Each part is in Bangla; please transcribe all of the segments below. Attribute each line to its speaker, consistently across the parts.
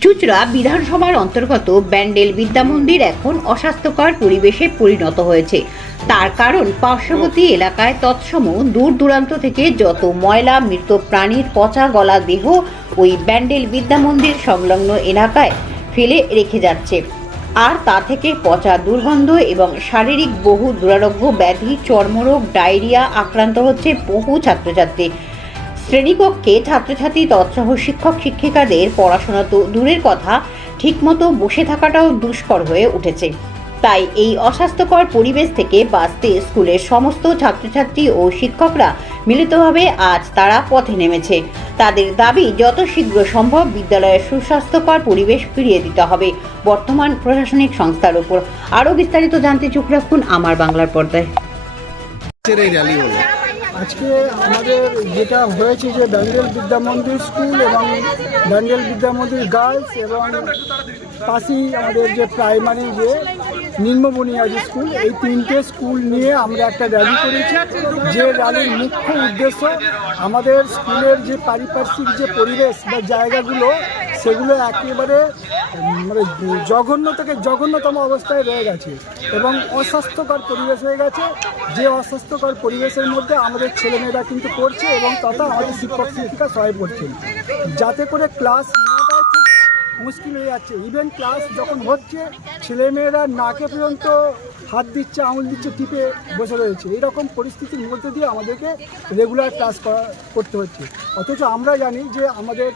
Speaker 1: চুচড়া বিধানসভার অন্তর্গত ব্যান্ডেল বিদ্যামন্দির এখন অস্বাস্থ্যকর পরিবেশে পরিণত হয়েছে। তার কারণ, পার্শ্ববর্তী এলাকায় তৎসম দূর দূরান্ত থেকে যত ময়লা, মৃত প্রাণীর পচা গলা দেহ ওই ব্যান্ডেল বিদ্যামন্দির সংলগ্ন এলাকায় ফেলে রেখে যাচ্ছে। আর তা থেকে পচা দুর্গন্ধ এবং শারীরিক বহু দুরারোগ্য ব্যাধি, চর্মরোগ, ডায়রিয়া আক্রান্ত হচ্ছে বহু ছাত্রছাত্রী। শ্রেণীকক্ষে ছাত্রছাত্রী তৎসহ শিক্ষক শিক্ষিকাদের পড়াশোনা তো দূরের কথা, ঠিকমতো বসে থাকাটাও দুষ্কর হয়ে উঠেছে। তাই এই অস্বাস্থ্যকর পরিবেশ থেকে বাঁচতে স্কুলের সমস্ত ছাত্রছাত্রী ও শিক্ষকরা মিলিতভাবে আজ তারা পথে নেমেছে। তাদের দাবি, যত শীঘ্র সম্ভব বিদ্যালয়ের সুস্বাস্থ্যকর পরিবেশ ফিরিয়ে দিতে হবে, বর্তমান প্রশাসনিক সংস্থার উপর আরও বিস্তারিত জানতে চোখ রাখুন আমার বাংলার পর্দায়।
Speaker 2: আজকে আমাদের যেটা হয়েছে যে ব্যান্ডেল বিদ্যা মন্দির স্কুল এবং ব্যান্ডেল বিদ্যা মন্দির গার্লস এবং পাশেই আমাদের যে প্রাইমারি যে নিম্ন বুনিয়াদী স্কুল, এই তিনটে স্কুল নিয়ে আমরা একটা র্যালি করেছি। যে র্যালির মুখ্য উদ্দেশ্য আমাদের স্কুলের যে পারিপার্শ্বিক যে পরিবেশ বা জায়গাগুলো সেগুলো একেবারে মানে জঘন্য থেকে জঘন্যতম অবস্থায় রয়ে গেছে এবং অস্বাস্থ্যকর পরিবেশ হয়ে গেছে। যে অস্বাস্থ্যকর পরিবেশের মধ্যে আমাদের ছেলেমেয়েরা কিন্তু পড়ছে এবং তথা আমাদের শিক্ষক শিক্ষিকা সহায় পড়ছেন। যাতে করে ক্লাস মুশকিল হয়ে যাচ্ছে। ইভেন ক্লাস যখন হচ্ছে, ছেলেমেয়েরা নাকে পর্যন্ত হাত দিচ্ছে, আঙুল দিচ্ছে, টিপে বসে রয়েছে। এইরকম পরিস্থিতির মধ্যে দিয়ে আমাদেরকে রেগুলার ক্লাস করা, করতে হচ্ছে। অথচ আমরা জানি যে আমাদের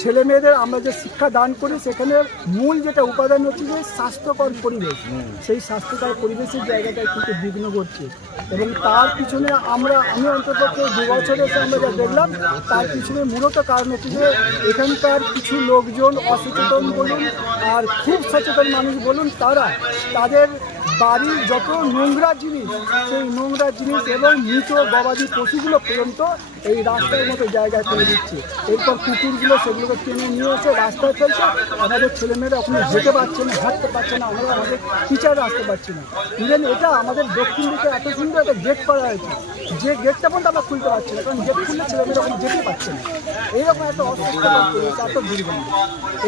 Speaker 2: ছেলে মেয়েদের আমরা যে শিক্ষা দান করি, সেখানে মূল যেটা উপাদান হচ্ছে যে স্বাস্থ্যকর পরিবেশ। সেই স্বাস্থ্যকর পরিবেশের জায়গাটায় কিন্তু বিঘ্ন ঘটছে। এবং তার পিছনে আমরা, আমি অন্তত দু বছর এসে আমরা যা দেখলাম, তার পিছনে মূলত কারণ হচ্ছে যে এখানকার কিছু লোকজন অসচেতন বলুন আর খুব সচেতন মানুষ বলুন, তারা তাদের বাড়ির যত নোংরা জিনিস, সেই নোংরা জিনিস এবং মৃত গবাদি পশুগুলো পর্যন্ত এই রাস্তার মতো জায়গায় ফেলে দিচ্ছে। এরপর কুকুরগুলো সেগুলোকে টেনে নিয়ে এসে রাস্তায় ফেলছে। আমাদের ছেলেমেয়েরা ওখানে যেতে পারছে না, হাঁটতে পারছে না, আমরা আমাদের টিচার আসতে পারছি না। ইভেন এটা আমাদের দক্ষিণ দিকে এত সুন্দর একটা গেট করা হয়েছে। যে গেটটা পর্যন্ত আমরা খুলতে পারছি না, কারণ গেট খুললে ছেলেমেয়েরা ওখানে যেতে পারছে না। এইরকম একটা অসুস্থ এত দুর্গন্ধ।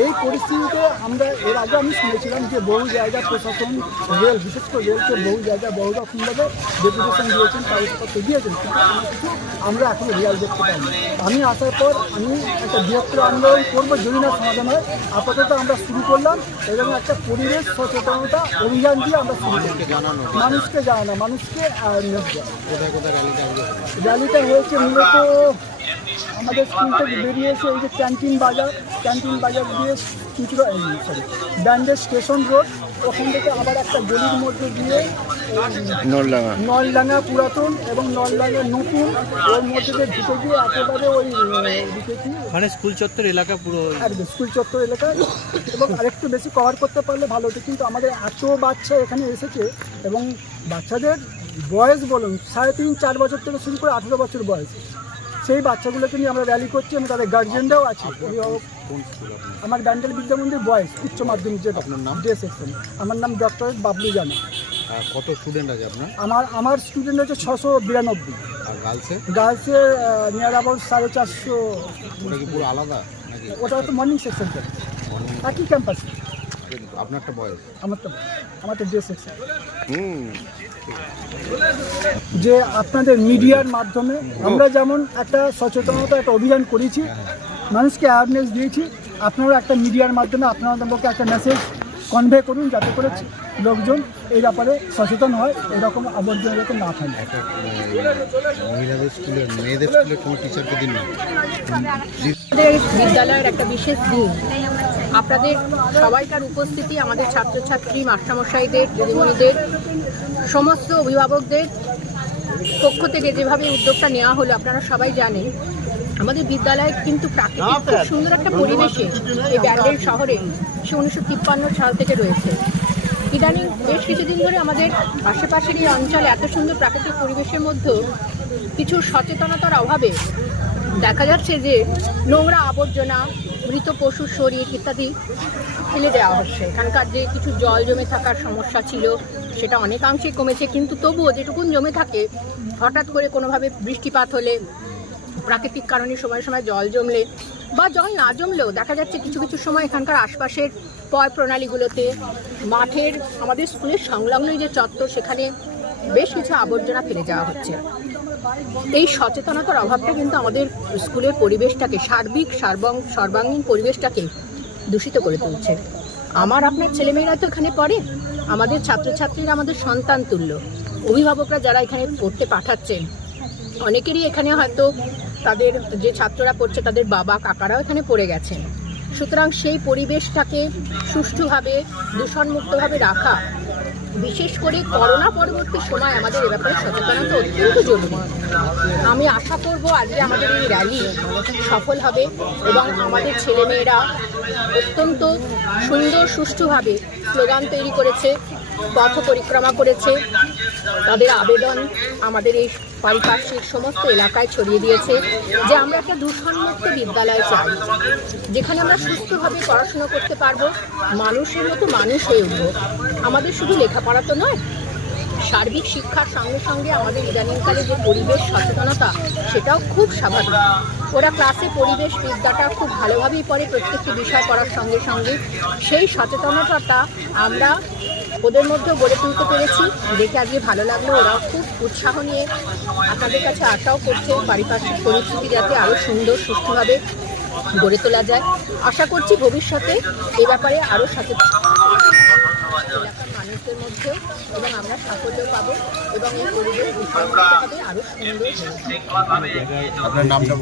Speaker 2: এই পরিস্থিতিতে আমরা, এর আগে আমি শুনেছিলাম যে বহু জায়গায় প্রশাসন, রেল বিশেষ করে রেলকে বহু জায়গায় বহু রকমভাবে ডেপুটেশন দিয়েছেন কাগজপত্র দিয়েছেন কিন্তু কোনো কিছু আমরা এখনও রিয়াল দেখতে পাইনি। আমি আসার পর আমি একটা বৃহত্তর আন্দোলন করব যদি না সমাধান হয় আপাতত আমরা শুরু করলাম এবং একটা পরিবেশ সচেতনতা অভিযান দিয়ে আমরা শুরু করি মানুষকে জানানো মানুষকে awareness দেওয়া। র্যালিটা হয়েছে? মূলত আমাদের স্কুল থেকে বেরিয়ে এসে এই যে ক্যান্টিন বাজার ক্যান্টিন বাজার দিয়ে Chuchura sorry Bandel station road ওখান থেকে আবার একটা গলির মধ্যে দিয়ে
Speaker 3: নলডাঙ্গা।
Speaker 2: নলডাঙ্গা পুরাতন এবং নলডাঙ্গা নতুন ওর মধ্যে দিয়ে ঢুকে গিয়ে একেবারে ওই দিকে কি
Speaker 4: মানে স্কুল চত্বর এলাকা পুরো
Speaker 2: একদম স্কুল চত্বর এলাকায় এবং আরেকটু বেশি কভার করতে পারলে ভালো হতো কিন্তু আমাদের এত বাচ্চা এখানে এসেছে এবং বাচ্চাদের বয়স বলুন সাড়ে তিন চার বছর থেকে শুরু করে আঠেরো বছর বয়স। সেই বাচ্চাগুলোকে নিয়ে আমরা র্যালি করছি এবং তাদের গার্জেনরাও আছে অভিভাবক। আমার ব্যান্ডেল বিদ্যামন্দির বয়স উচ্চ মাধ্যমিক যে আপনার নাম? ডে সেকশন আমার নাম ডক্টর বাবলু জানা।
Speaker 4: কত স্টুডেন্ট আছে আপনার?
Speaker 2: আমার আমার স্টুডেন্ট হচ্ছে ছশো বিরানব্বই।
Speaker 4: আর গার্লসে
Speaker 2: গার্লসের নিয়ার অ্যাবাউট সাড়ে চারশো।
Speaker 4: ওটা কি পুরো আলাদা নাকি?
Speaker 2: ওটা হচ্ছে মর্নিং সেকশন একই ক্যাম্পাস
Speaker 4: আপনারটা বয়স
Speaker 2: আমার তো আমার তো ডে সেকশন
Speaker 3: হুম।
Speaker 2: যে আপনাদের মিডিয়ার মাধ্যমে আমরা যেমন একটা সচেতনতা একটা অভিযান করেছি মানুষকে অ্যাওয়ারনেস দিয়েছি। আপনারা একটা মিডিয়ার মাধ্যমে আপনারা আমাকে একটা মেসেজ কনভে করুন যাতে করে লোকজন এই ব্যাপারে সচেতন হয় এরকম আবর্জনা যাতে না থাকে।
Speaker 4: মহিলাদের স্কুলে মেয়েদের স্কুলে কোনো টিচারকে দিন না।
Speaker 5: আমাদের বিদ্যালয়ের একটা বিশেষ দিন। আপনাদের সবাইকার উপস্থিতি আমাদের ছাত্রছাত্রী মাস্টারমশাইদের দিদিমণিদের সমস্ত অভিভাবকদের পক্ষ থেকে যেভাবে উদ্যোগটা নেওয়া হলো আপনারা সবাই জানেন। আমাদের বিদ্যালয় কিন্তু প্রাকৃতিক খুব সুন্দর একটা পরিবেশে এই ব্যান্ডেল শহরে সে উনিশশো তিপ্পান্ন সাল থেকে রয়েছে। ইদানিং বেশ কিছুদিন ধরে আমাদের আশেপাশের এই অঞ্চলে এত সুন্দর প্রাকৃতিক পরিবেশের মধ্যেও কিছু সচেতনতার অভাবে দেখা যাচ্ছে যে নোংরা আবর্জনা মৃত পশুর শরীর ইত্যাদি ফেলে দেওয়া হচ্ছে। এখানকার যে কিছু জল জমে থাকার সমস্যা ছিল সেটা অনেকাংশেই কমেছে। কিন্তু তবুও যেটুকুন জমে থাকে হঠাৎ করে কোনোভাবে বৃষ্টিপাত হলে প্রাকৃতিক কারণে সময় সময় জল জমলে বা জল না জমলেও দেখা যাচ্ছে কিছু কিছু সময় এখানকার আশপাশের পয় প্রণালীগুলোতে মাঠের আমাদের স্কুলের সংলগ্ন যে চত্বর, সেখানে বেশ কিছু আবর্জনা ফেলে যাওয়া হচ্ছে। এই সচেতনতার অভাবটা কিন্তু আমাদের স্কুলের পরিবেশটাকে, সার্বিক সার্বং, সর্বাঙ্গীন পরিবেশটাকে দূষিত করে তুলছে। আমার, আপনার ছেলেমেয়েরা তো এখানে পড়ে। আমাদের ছাত্রছাত্রীরা, আমাদের সন্তান তুল্য। অভিভাবকরা যারা এখানে পড়তে পাঠাচ্ছেন অনেকেরই এখানে হয়তো তাদের যে ছাত্ররা পড়ছে তাদের বাবা, কাকারাও এখানে পড়ে গেছেন। সুতরাং সেই পরিবেশটাকে সুষ্ঠুভাবে, দূষণমুক্তভাবে রাখা, বিশেষ করে করোনা পরবর্তী সময় আমাদের এ ব্যাপারে সচেতনতা অত্যন্ত জরুরি। আমি আশা করব আজকে আমাদের এই র্যালি সফল হবে এবং আমাদের ছেলেমেয়েরা অত্যন্ত সুন্দর, সুষ্ঠুভাবে স্লোগান তৈরি করেছে। পথ পরিক্রমা করেছে। তাদের আবেদন আমাদের এই পারিপার্শ্বিক সমস্ত এলাকায় ছড়িয়ে দিয়েছে যে আমরা একটা দূষণমুক্ত বিদ্যালয় চাই, যেখানে আমরা সুস্থভাবে পড়াশোনা করতে পারব, মানুষের মতো মানুষ হয়ে উঠব। আমাদের শুধু লেখাপড়া তো নয়, সার্বিক শিক্ষার সঙ্গে সঙ্গে আমাদের ইদানিংকালে যে পরিবেশ সচেতনতা, সেটাও খুব স্বাভাবিক। ওরা ক্লাসে পরিবেশ বিদ্যাটা খুব ভালোভাবেই পড়ে, প্রত্যেকটি বিষয় পড়ার সঙ্গে সঙ্গে। সেই সচেতনতাটা আমরা ওদের মধ্যেও গড়ে তুলতে পেরেছি। দেখে আজকে ভালো লাগল, ওরাও খুব উৎসাহ নিয়ে আপনাদের কাছে আশাও করছে, পারিপার্শ্বিক পরিস্থিতি যাতে আরও সুন্দর সুস্থভাবে গড়ে তোলা যায়। আশা করছি ভবিষ্যতে এ ব্যাপারে আরও সচেতন এলাকার মধ্যে এবং আমরা সাফল্য পাবো এবং এই পরিবেশ আরও সুন্দর
Speaker 4: নামটা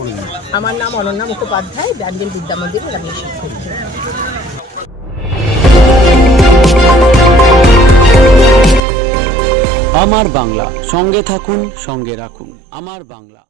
Speaker 5: আমার নাম অনন্যা মুখোপাধ্যায় ব্যান্ডেল বিদ্যা শিক্ষক
Speaker 6: আমার বাংলা সঙ্গে থাকুন সঙ্গে রাখুন। আমার বাংলা।